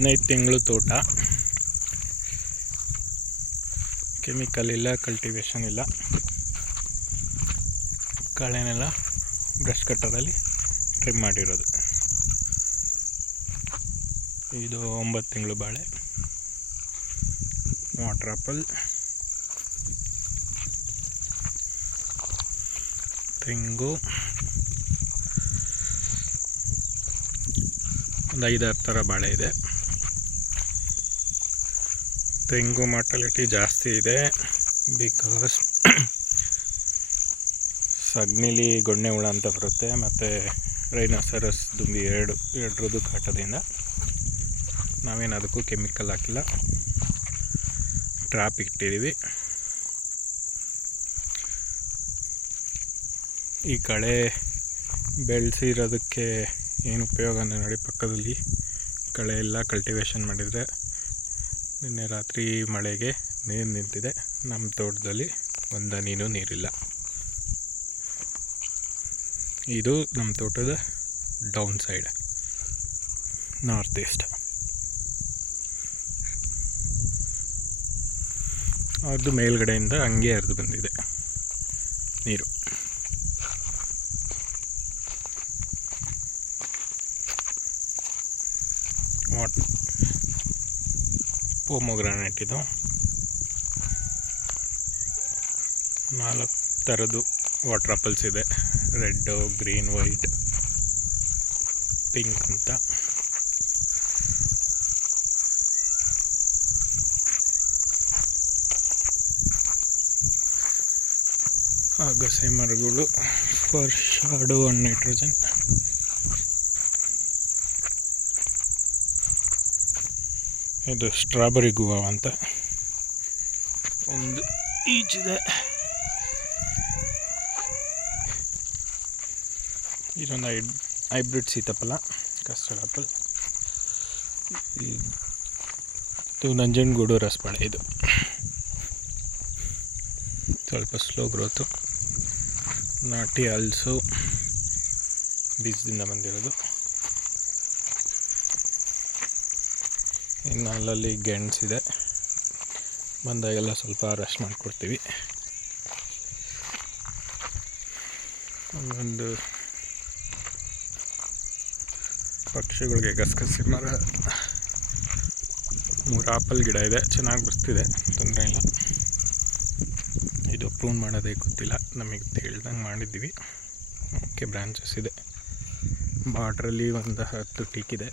15 ತಿಂಗಳು ತೋಟ. ಕೆಮಿಕಲ್ ಇಲ್ಲ, ಕಲ್ಟಿವೇಷನ್ ಇಲ್ಲ. ಕಳೆನೆಲ್ಲ ಬ್ರಷ್ ಕಟ್ಟರಲ್ಲಿ ಟ್ರಿಮ್ ಮಾಡಿರೋದು. ಇದು 9 ತಿಂಗಳು ಬಾಳೆ, ವಾಟರ್ ಆಪಲ್, ತೆಂಗು, ಒಂದು 5-6 ಥರ ಬಾಳೆ ಇದೆ. ತೆಂಗು ಮಾರ್ಟಾಲಿಟಿ ಜಾಸ್ತಿ ಇದೆ ಬಿಕಾಸ್ ಸಗಣಿಲಿ ಗೊಣ್ಣೆ ಹುಳ ಅಂತ ಬರುತ್ತೆ, ಮತ್ತು ರೈನೋಸರಸ್ ದುಂಬಿ ಎರಡರದ್ದು ಕಾಟದಿಂದ. ನಾವೇನು ಅದಕ್ಕೂ ಕೆಮಿಕಲ್ ಹಾಕಿಲ್ಲ, ಟ್ರ್ಯಾಪ್ ಇಟ್ಟಿದ್ದೀವಿ. ಈ ಕಳೆ ಬೆಳೆಸಿರೋದಕ್ಕೆ ಏನು ಉಪಯೋಗ ಅಂದರೆ ನೋಡಿ, ಪಕ್ಕದಲ್ಲಿ ಕಳೆ ಎಲ್ಲ ಕಲ್ಟಿವೇಷನ್ ಮಾಡಿದರೆ ನಿನ್ನೆ ರಾತ್ರಿ ಮಳೆಗೆ ನೀರು ನಿಂತಿದೆ. ನಮ್ಮ ತೋಟದಲ್ಲಿ ಒಂದು ಹನಿನೂ ನೀರಿಲ್ಲ. ಇದು ನಮ್ಮ ತೋಟದ ಡೌನ್ ಸೈಡ್, ನಾರ್ತ್ ಈಸ್ಟ್. ಅದು ಮೇಲ್ಗಡೆಯಿಂದ ಹಂಗೆ ಹರಿದು ಬಂದಿದೆ ನೀರು. ಪೊಮೊಗ್ರಾನೇಟ್ ಇದು 4 ಥರದ್ದು ವಾಟರ್ ಆಪಲ್ಸ್ ಇದೆ. ರೆಡ್ಡು, ಗ್ರೀನ್, ವೈಟ್, ಪಿಂಕ್ ಅಂತ. ಅಗಸೆ ಮರಗಳು ಫಾರ್ ಶಾಡೋ ಆ್ಯಂಡ್ ನೈಟ್ರೋಜನ್. ಇದು ಸ್ಟ್ರಾಬೆರಿ ಗುವಾ ಅಂತ ಒಂದು ಈಚಿದೆ. ಇದೊಂದು ಹೈಬ್ರಿಡ್ ಸೀತಾಫಲ, ಕಸ್ಟರ್ಡ್ ಆಪಲ್. ಇದು ನಂಜನಗೂಡು ರಸಬಾಳೆ. ಇದು ಸ್ವಲ್ಪ ಸ್ಲೋ ಗ್ರೋತು, ನಾಟಿ ಹಲಸು, ಬೀಜದಿಂದ ಬಂದಿರೋದು. ಇನ್ನು ಅಲ್ಲಲ್ಲಿ ಗೆಣಸಿದೆ, ಬಂದಾಗೆಲ್ಲ ಸ್ವಲ್ಪ ರೆಸ್ಟ್ ಮಾಡಿಕೊಡ್ತೀವಿ. ಒಂದು ಪಕ್ಷಿಗಳಿಗೆ ಗಸಗಸೆ ಮರ, 3 ಆಪಲ್ ಗಿಡ ಇದೆ, ಚೆನ್ನಾಗಿ ಬರ್ತಿದೆ, ತೊಂದರೆ ಇಲ್ಲ. ಇದು ಪ್ರೂನ್ ಮಾಡೋದೇ ಗೊತ್ತಿಲ್ಲ ನಮಗೆ, ಹೇಳ್ದಂಗೆ ಮಾಡಿದ್ದೀವಿ. ಓಕೆ, ಬ್ರಾಂಚಸ್ ಇದೆ. ಬಾರ್ಡ್ರಲ್ಲಿ ಒಂದು 10 ಟೀಕಿದೆ.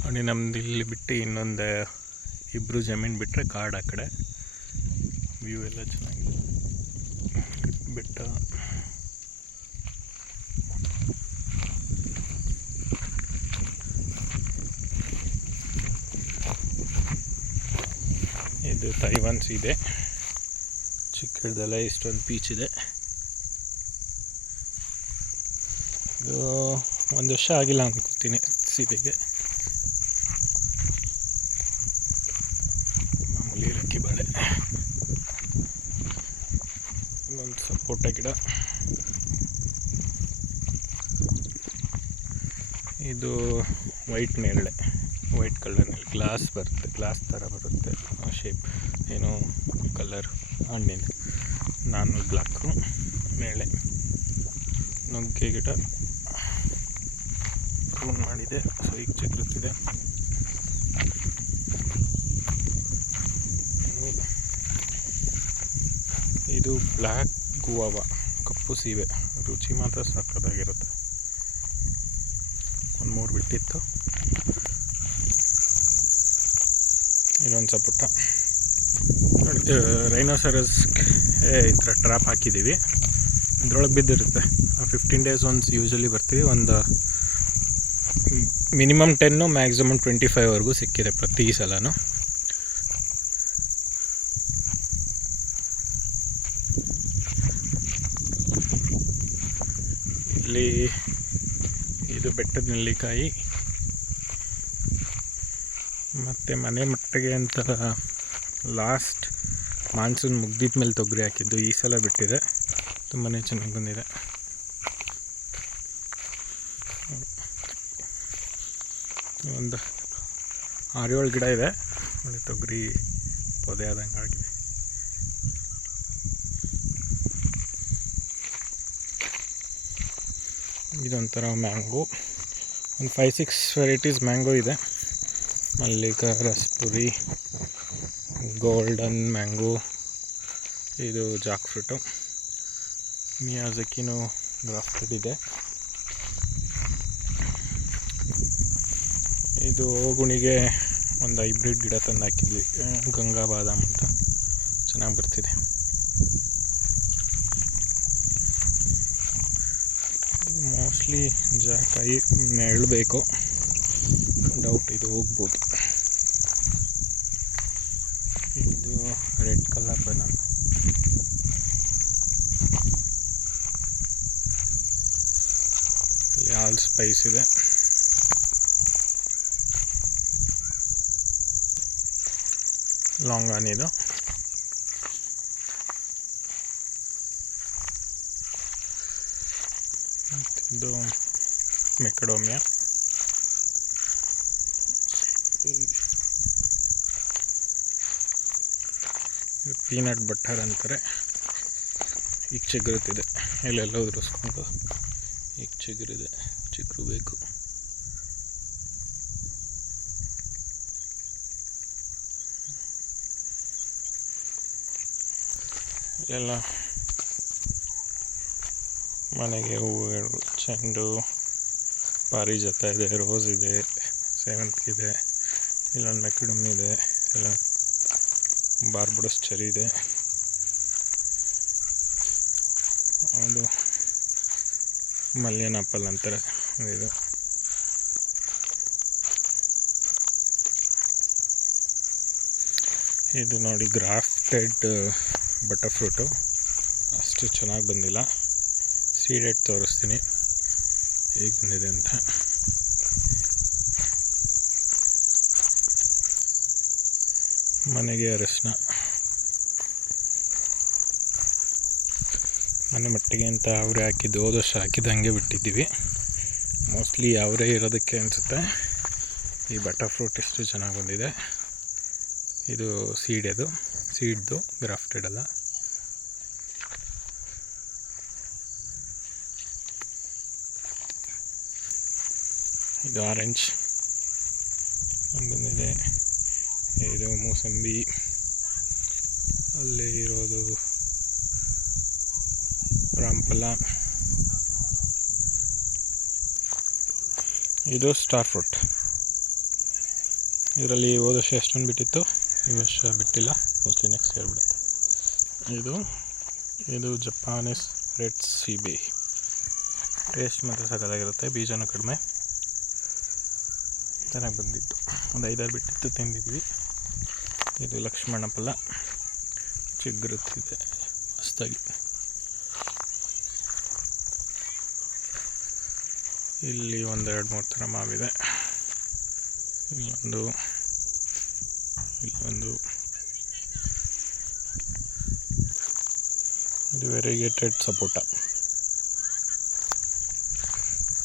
ನೋಡಿ, ನಮ್ದು ಇಲ್ಲಿ ಬಿಟ್ಟು ಇನ್ನೊಂದು 2 ಜಮೀನು ಬಿಟ್ಟರೆ ಕಾಡು. ಆ ಕಡೆ ವ್ಯೂ ಎಲ್ಲ ಚೆನ್ನಾಗಿದೆ, ಬೆಟ್ಟ. ಇದು ತೈವಾನ್ಸ್ ಇದೆ, ಚಿಕ್ಕದಲ್ಲ. ಇಷ್ಟೊಂದು ಪೀಚ್ ಇದೆ. ಇದು 1 ವರ್ಷ ಆಗಿಲ್ಲ ಅನ್ಕೋತೀನಿ ಸೀಬೆಗೆ. ಮಾಮೂಲಿ ಏಲಕ್ಕಿ ಬಾಳೆ, ಇನ್ನೊಂದು ಸಪೋಟ ಗಿಡ. ಇದು ವೈಟ್ ನೇರಳೆ, ವೈಟ್ ಕಲರ್ನಲ್ಲಿ ಗ್ಲಾಸ್ ಬರುತ್ತೆ, ಗ್ಲಾಸ್ ಥರ ಬರುತ್ತೆ ಶೇಪ್, ಏನೋ ಕಲರ್ ಹಣ್ಣಿಂದ. ನಾನು ಬ್ಲ್ಯಾಕು ನೇರಳೆ. ನುಗ್ಗೆ ಗಿಡ ಪ್ರೂನ್ ಮಾಡಿದೆ, ಸೊ ಈಗ ಚಿಗುರುತ್ತಿದೆ. ಇದು ಬ್ಲ್ಯಾಕ್ ಗುವಾವ, ಕಪ್ಪು ಸೀಬೆ. ರುಚಿ ಮಾತ್ರ ಸಕ್ಕತ್ತಾಗಿರುತ್ತೆ. 1-3 ಬಿಟ್ಟಿತ್ತು. ಇದೊಂದು ಸಪೋಟ. ರೈನೋಸರಸ್ ಈ ಥರ ಟ್ರ್ಯಾಪ್ ಹಾಕಿದ್ದೀವಿ, ಇದ್ರೊಳಗೆ ಬಿದ್ದಿರುತ್ತೆ. 15 days ಒನ್ಸ್ ಯೂಶ್ವಲಿ ಬರ್ತೀವಿ. ಒಂದು ಮಿನಿಮಮ್ 10, ಮ್ಯಾಕ್ಸಿಮಮ್ 25ವರೆಗೂ ಸಿಕ್ಕಿದೆ ಪ್ರತಿ ಸಲನೂ. ಇಲ್ಲಿ ಇದು ಬೆಟ್ಟದ ನೆಲ್ಲಿಕಾಯಿ, ಮತ್ತು ಮನೆ ಮಟ್ಟಿಗೆ ಅಂತ ಲಾಸ್ಟ್ ಮಾನ್ಸೂನ್ ಮುಗ್ದಿದ ಮೇಲೆ ತೊಗರಿ ಹಾಕಿದ್ದು. ಈ ಸಲ ಬಿಟ್ಟಿದೆ, ತುಂಬಾ ಚೆನ್ನಾಗಿ ಬಂದಿದೆ. ಒಂದು 6-7 ಗಿಡ ಇದೆ. ಒಳ್ಳೆ ತೊಗರಿ ಪೊದೆ ಆದಂಗೆ ಆಗಿದೆ. ಇದೊಂಥರ ಮ್ಯಾಂಗೋ, ಒಂದು 5-6 ವೆರೈಟೀಸ್ ಮ್ಯಾಂಗೋ ಇದೆ. ಮಲ್ಲಿಕಾ, ರಸ್ಪುರಿ, ಗೋಲ್ಡನ್ ಮ್ಯಾಂಗೋ, ಇದು ಜಾಕ್ ಫ್ರೂಟು, ಮಿಯಾಜಕಿನೂ ಗ್ರಾಫ್ಟೆಡ್ ಇದೆ. ಇದು ಗುಣಿಗೆ ಒಂದು ಹೈಬ್ರಿಡ್ ಗಿಡ ತಂದು ಹಾಕಿದ್ವಿ, ಗಂಗಾ ಬಾದಾಮ್ ಅಂತ, ಚೆನ್ನಾಗಿ ಬರ್ತಿದೆ. ಮೋಸ್ಟ್ಲಿ ಜಾಕಾಯಿ ನೆರಳಬೇಕು, ಡೌಟ್ ಇದು ಹೋಗ್ಬೋದು. ಇದು ರೆಡ್ ಕಲರ್ ಬನಾನ. ಇಲ್ಲಿ ಆಲ್ ಸ್ಪೈಸ್ ಇದೆ. ಲಾಂಗ್ ಆನ್ ಇದು. ಇದು ಮೆಕಡೋಮಿಯಾ. ಪೀನಟ್ ಬಟರ್ ಅಂತಾರೆ. ಈಗ ಚಿಗುರುತ್ತಿದೆ, ಎಲ್ಲೆಲ್ಲ ಉದುರಿಸ್ಕೊಂಡು ಈಗ ಚಿಗುರಿದೆ, ಚಿಗುರು ಬೇಕು. ಎಲ್ಲ ಮನೆಗೆ ಹೂವುಗಳು, ಚೆಂಡು, ಪಾರಿಜಾತ ಇದೆ, ರೋಸ್ ಇದೆ, ಸೇವಂತಿಗೆ ಇದೆ, ಇಲ್ಲೊಂದು ಮೆಕಡಮ್ ಇದೆ, ಇಲ್ಲ ಬಾರ್ಬಡಸ್ ಚೆರಿ ಇದೆ, ಅದು ಮಲ್ಯನ್ ಆಪಲ್ ಅಂತಾರೆ ಇದು. ಇದು ನೋಡಿ ಗ್ರಾಫ್ಟೆಡ್ ಬಟರ್ ಫ್ರೂಟು, ಅಷ್ಟು ಚೆನ್ನಾಗಿ ಬಂದಿಲ್ಲ. ಸೀಡೆಡ್ ತೋರಿಸ್ತೀನಿ ಹೇಗೆ ಬಂದಿದೆ ಅಂತ. ಮನೆಗೆ ಅರಶಿನ, ಮನೆ ಮಟ್ಟಿಗೆ ಅಂತ ಅವರೇ ಹಾಕಿದ್ದು, ಹೋದ ವರ್ಷ ಹಾಕಿದ್ದು ಬಿಟ್ಟಿದ್ದೀವಿ. ಮೋಸ್ಟ್ಲಿ ಅವರೇ ಇರೋದಕ್ಕೆ ಅನಿಸುತ್ತೆ ಈ ಬಟರ್ ಫ್ರೂಟ್ ಎಷ್ಟು ಚೆನ್ನಾಗಿ ಬಂದಿದೆ. ಇದು ಸೀಡ್ದು ಗ್ರಾಫ್ಟೆಡ್ ಅಲ್ಲ. ಇದು ಆರೆಂಜ್ ಬಂದಿದೆ. ಇದು ಮೂಸಂಬಿ, ಅಲ್ಲಿ ಇರೋದು ರಾಮಫಲ. ಇದು ಸ್ಟಾರ್ ಫ್ರೂಟ್. ಇದರಲ್ಲಿ ಹೋದ ವರ್ಷ ಎಷ್ಟೊಂದು ಬಿಟ್ಟಿತ್ತು, ಈ ವರ್ಷ ಬಿಟ್ಟಿಲ್ಲ, ಮೋಸ್ಟ್ಲಿ ನೆಕ್ಸ್ಟ್ ಇಯರ್ ಬಿಡುತ್ತೆ. ಇದು ಜಪಾನೀಸ್ ರೆಡ್ ಸೀಬೆ. ಟೇಸ್ಟ್ ಮಾತ್ರ ಸಕ್ಕತ್ತಾಗಿರುತ್ತೆ, ಬೀಜನೂ ಕಡಿಮೆ, ಚೆನ್ನಾಗಿ ಬಂದಿತ್ತು. ಒಂದು 5-6 ಬಿಟ್ಟಿತ್ತು, ತಿಂದಿದ್ವಿ. ಇದು ಲಕ್ಷ್ಮಣ ಫಲ, ಚಿಗುರುತ್ತಿದೆ ಮಸ್ತಾಗಿ. ಇಲ್ಲಿ 1-2-3 ಥರ ಮಾವಿದೆ. ಇಲ್ಲೊಂದು ಇದು ವೆರಿಗೇಟೆಡ್ ಸಪೋಟ.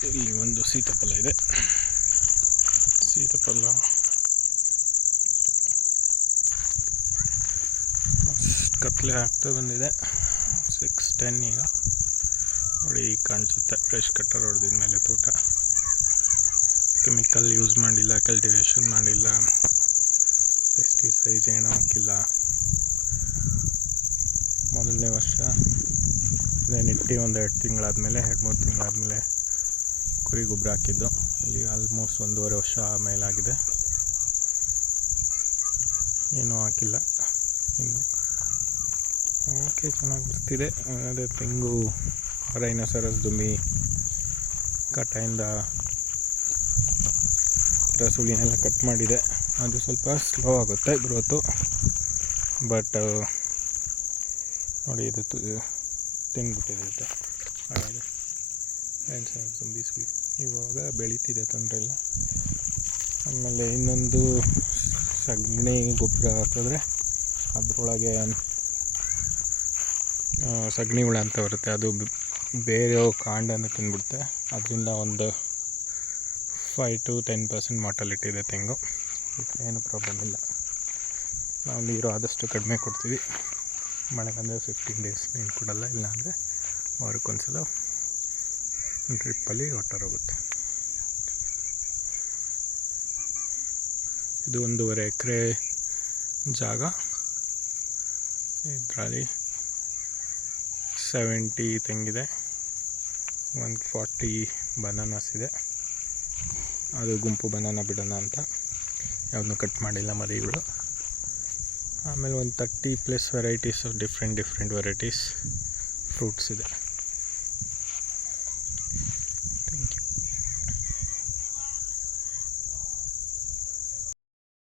ಇಲ್ಲಿ ಒಂದು ಸೀತಾಫಲ ಇದೆ. ಸೀತಾಫಲ ಕತ್ಲೆ ಆಗ್ತಾ ಬಂದಿದೆ. 6-10 ಈಗ ನೋಡಿ, ಈಗ ಕಾಣಿಸುತ್ತೆ. ಫ್ರೆಶ್ ಕಟ್ಟರ್ ಹೊಡೆದಿದ ಮೇಲೆ ತೋಟ, ಕೆಮಿಕಲ್ ಯೂಸ್ ಮಾಡಿಲ್ಲ, ಕಲ್ಟಿವೇಷನ್ ಮಾಡಿಲ್ಲ, ಪೆಸ್ಟಿಸೈಡ್ಸ್ ಏನೂ ಹಾಕಿಲ್ಲ. ಮೊದಲನೇ ವರ್ಷ ನೆಟ್ಟಿ 1-2 ತಿಂಗಳಾದಮೇಲೆ, 2-3 ತಿಂಗಳಾದಮೇಲೆ ಕುರಿ ಗೊಬ್ಬರ ಹಾಕಿದ್ದು. ಇಲ್ಲಿ ಆಲ್ಮೋಸ್ಟ್ 1.5 ವರ್ಷ ಮೇಲಾಗಿದೆ, ಏನೂ ಹಾಕಿಲ್ಲ ಇನ್ನು. ಓಕೆ, ಚೆನ್ನಾಗಿ ಬರ್ತಿದೆ. ಅದೇ ತೆಂಗು ರೈನೋಸರಸ್ ದುಂಬಿ ಕಟಾಯಿಂದ ಸುಳಿನೆಲ್ಲ ಕಟ್ ಮಾಡಿದೆ. ಅದು ಸ್ವಲ್ಪ ಸ್ಲೋ ಆಗುತ್ತೆ ಗ್ರೋತು, ಬಟ್ ನೋಡಿ ಇದು ತಿಂದ್ಬಿಟ್ಟಿದೆ. ಹಾಗೆ ರೈನೋಸರಸ್ ದುಂಬಿ ಸುಳಿ ಇವಾಗ ಬೆಳೀತಿದೆ, ತೊಂದರೆ ಇಲ್ಲ. ಆಮೇಲೆ ಇನ್ನೊಂದು ಸಗಣಿ ಗೊಬ್ಬರ ಹಾಕಿದ್ರೆ ಅದರೊಳಗೆ ಸಗಣಿ ಹುಳ ಅಂತ ಬರುತ್ತೆ, ಅದು ಬೇರೆ ಕಾಂಡನ ತಿಂದ್ಬಿಡುತ್ತೆ. ಅದರಿಂದ ಒಂದು 5 to 10% ಮಾರ್ಟಾಲಿಟಿ ಇದೆ ತೆಂಗು. ಏನು ಪ್ರಾಬ್ಲಮ್ ಇಲ್ಲ. ನಾವು ನೀರು ಆದಷ್ಟು ಕಡಿಮೆ ಕೊಡ್ತೀವಿ. ಮಳೆ ಬಂದರೆ 15 ಡೇಸ್ ನೀರು ಕೊಡಲ್ಲ, ಇಲ್ಲಾಂದರೆ ವಾರಕ್ಕೊಂದ್ಸಲ ಡ್ರಿಪ್ಪಲ್ಲಿ ವಾಟರ್ ಹೋಗುತ್ತೆ. ಇದು 1.5 ಎಕರೆ ಜಾಗ. ಇದರಲ್ಲಿ 70 ತೆಂಗಿದೆ, 140 ಬನಾನಾಸ್ ಇದೆ. ಅದು ಗುಂಪು ಬನಾನ ಬಿಡೋಣ ಅಂತ, ಯಾವುದನ್ನೂ ಕಟ್ ಮಾಡಿಲ್ಲ ಮರಿಗಳು. ಆಮೇಲೆ ಒಂದು 30+ varieties of different varieties fruits ಇದೆ.